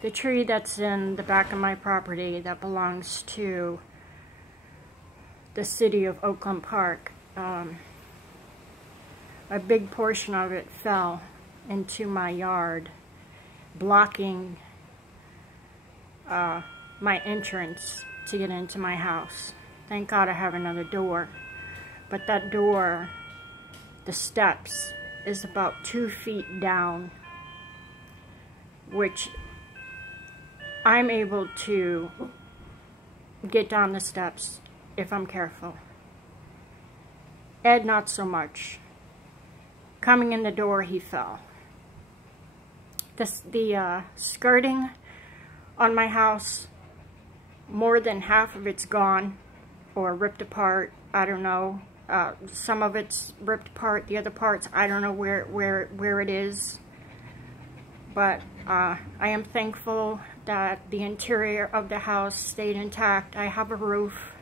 the tree that's in the back of my property that belongs to the city of Oakland Park, a big portion of it fell into my yard, blocking my entrance to get into my house. Thank God I have another door, but that door, the steps, is about 2 feet down, which I'm able to get down the steps if I'm careful. Ed, not so much. Coming in the door, he fell. The skirting on my house, more than half of it's gone or ripped apart. I don't know. Some of it's ripped apart. The other parts, I don't know where it is. But I am thankful that the interior of the house stayed intact. I have a roof.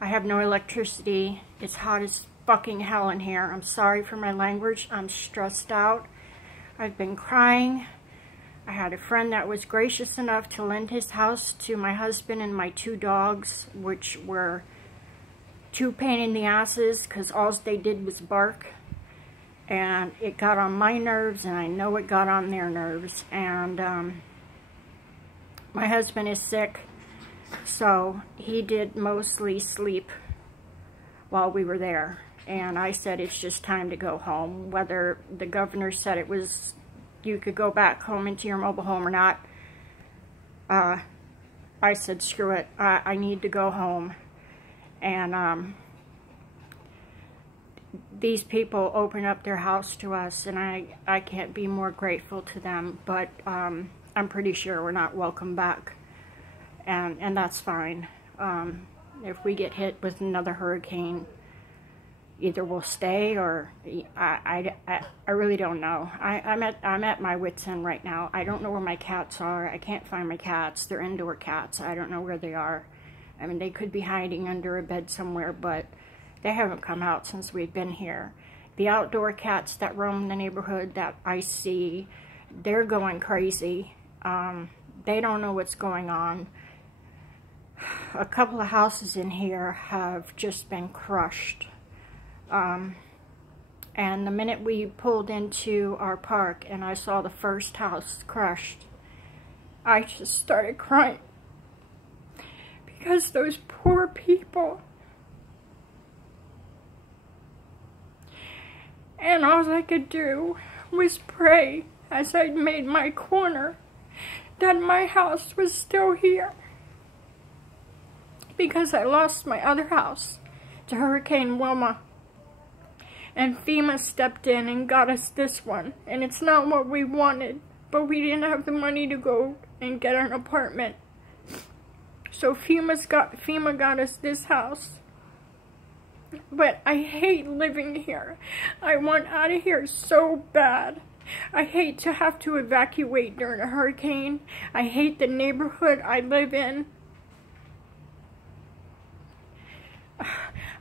I have no electricity. It's hot as fucking hell in here. I'm sorry for my language. I'm stressed out. I've been crying. I had a friend that was gracious enough to lend his house to my husband and my 2 dogs, which were 2 pain in the asses because all they did was bark. And it got on my nerves, and I know it got on their nerves. And my husband is sick, so he did mostly sleep while we were there. And I said it's just time to go home. Whether the governor said it was, you could go back home into your mobile home or not, I said screw it. I need to go home. And these people open up their house to us, and I can't be more grateful to them, but I'm pretty sure we're not welcome back, and that's fine. If we get hit with another hurricane, either we'll stay or I really don't know. I'm at my wit's end right now. I don't know where my cats are. I can't find my cats. They're indoor cats. I don't know where they are. I mean, they could be hiding under a bed somewhere, but they haven't come out since we've been here. The outdoor cats that roam the neighborhood that I see, they're going crazy. They don't know what's going on. A couple of houses in here have just been crushed. And the minute we pulled into our park and I saw the first house crushed, I just started crying. Because those poor people. And all I could do was pray as I made my corner that my house was still here. Because I lost my other house to Hurricane Wilma. And FEMA stepped in and got us this one. And it's not what we wanted, but we didn't have the money to go and get an apartment. So FEMA got us this house. But I hate living here. I want out of here so bad. I hate to have to evacuate during a hurricane. I hate the neighborhood I live in.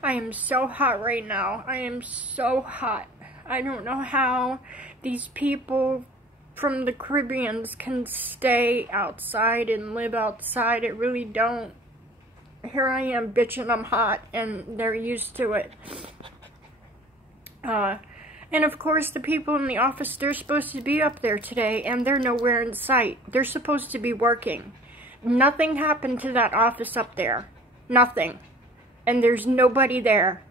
I am so hot right now. I am so hot. I don't know how these people from the Caribbeans can stay outside and live outside. It really don't. Here I am bitching I'm hot, and they're used to it. And of course the people in the office, they're supposed to be up there today, and they're nowhere in sight. They're supposed to be working. Nothing happened to that office up there. Nothing. And there's nobody there.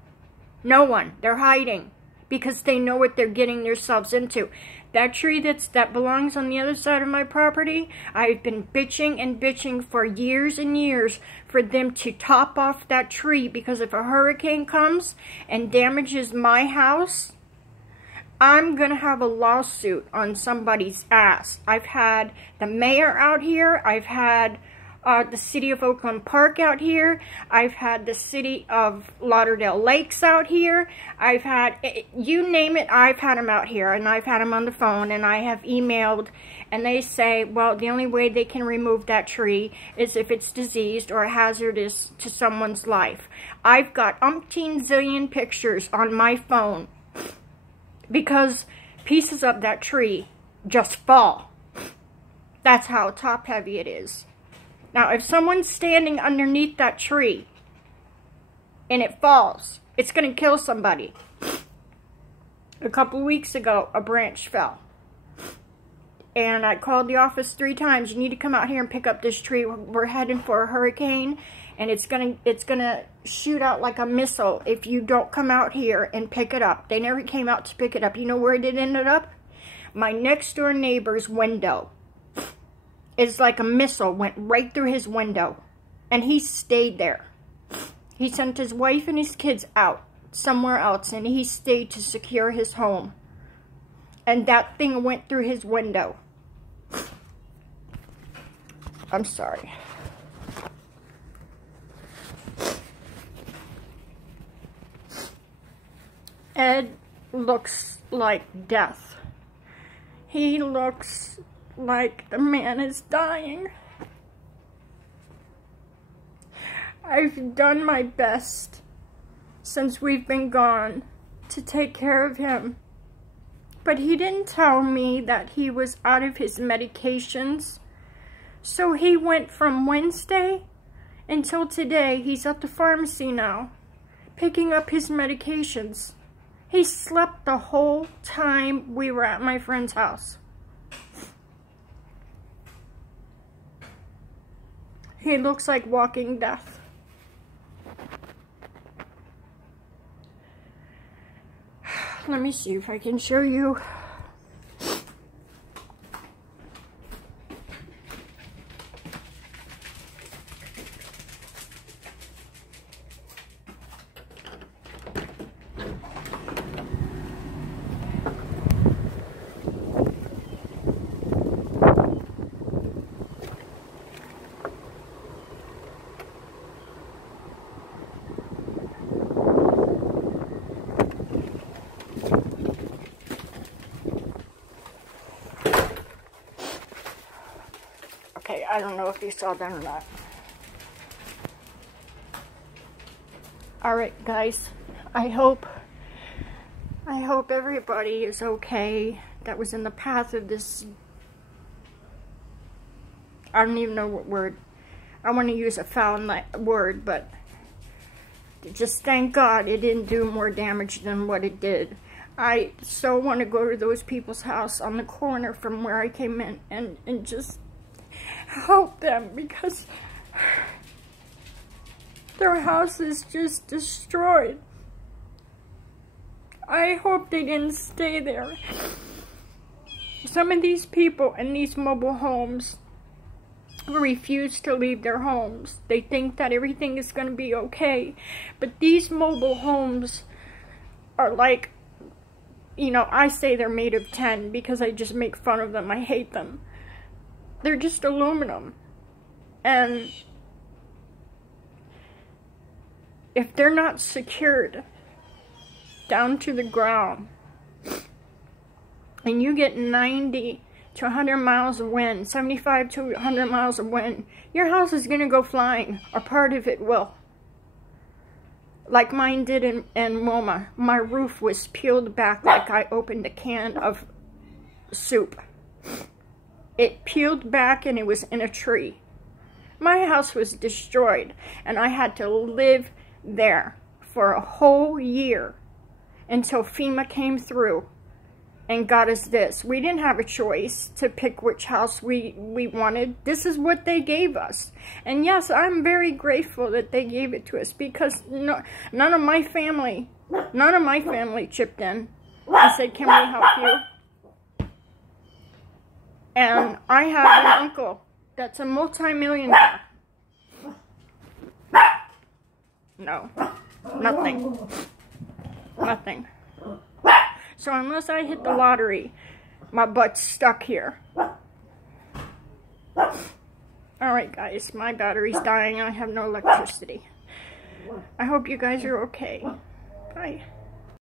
No one. They're hiding because they know what they're getting themselves into. That tree that belongs on the other side of my property, I've been bitching and bitching for years and years for them to top off that tree, because if a hurricane comes and damages my house, I'm going to have a lawsuit on somebody's ass. I've had the mayor out here. I've had the city of Oakland Park out here. I've had the city of Lauderdale Lakes out here. I've had, you name it, I've had them out here, and I've had them on the phone, and I have emailed, and they say, well, the only way they can remove that tree is if it's diseased or hazardous to someone's life. I've got umpteen zillion pictures on my phone because pieces of that tree just fall. That's how top heavy it is. Now, if someone's standing underneath that tree and it falls, it's going to kill somebody. A couple weeks ago, a branch fell. And I called the office 3 times. You need to come out here and pick up this tree. We're heading for a hurricane, and it's gonna shoot out like a missile if you don't come out here and pick it up. They never came out to pick it up. You know where it ended up? My next door neighbor's window. It's like a missile went right through his window, and he stayed there. He sent his wife and his kids out somewhere else, and he stayed to secure his home. And that thing went through his window. I'm sorry. Ed looks like death. He looks like the man is dying. I've done my best since we've been gone to take care of him. But he didn't tell me that he was out of his medications. So he went from Wednesday until today. He's at the pharmacy now, picking up his medications. He slept the whole time we were at my friend's house. He looks like walking death. Let me see if I can show you. Okay, I don't know if you saw that or not. Alright guys, I hope everybody is okay that was in the path of this. I don't even know what word. I want to use a foul word, but just thank God it didn't do more damage than what it did. I so want to go to those people's house on the corner from where I came in and just help them, because their house is just destroyed. I hope they didn't stay there. Some of these people in these mobile homes refuse to leave their homes. They think that everything is going to be okay. But these mobile homes are like, you know, I say they're made of 10 because I just make fun of them. I hate them. They're just aluminum. And if they're not secured down to the ground, and you get 90 to 100 miles of wind, 75 to 100 miles of wind, your house is going to go flying, or part of it will. Like mine did in Wilma. My roof was peeled back like I opened a can of soup. It peeled back and it was in a tree. My house was destroyed, and I had to live there for a whole year until FEMA came through and got us this. We didn't have a choice to pick which house we wanted. This is what they gave us. And yes, I'm very grateful that they gave it to us, because none of my family chipped in and said, can we help you? And I have an uncle that's a multi-millionaire. No, nothing. Nothing. So unless I hit the lottery, my butt's stuck here. Alright guys, my battery's dying. I have no electricity. I hope you guys are okay. Bye.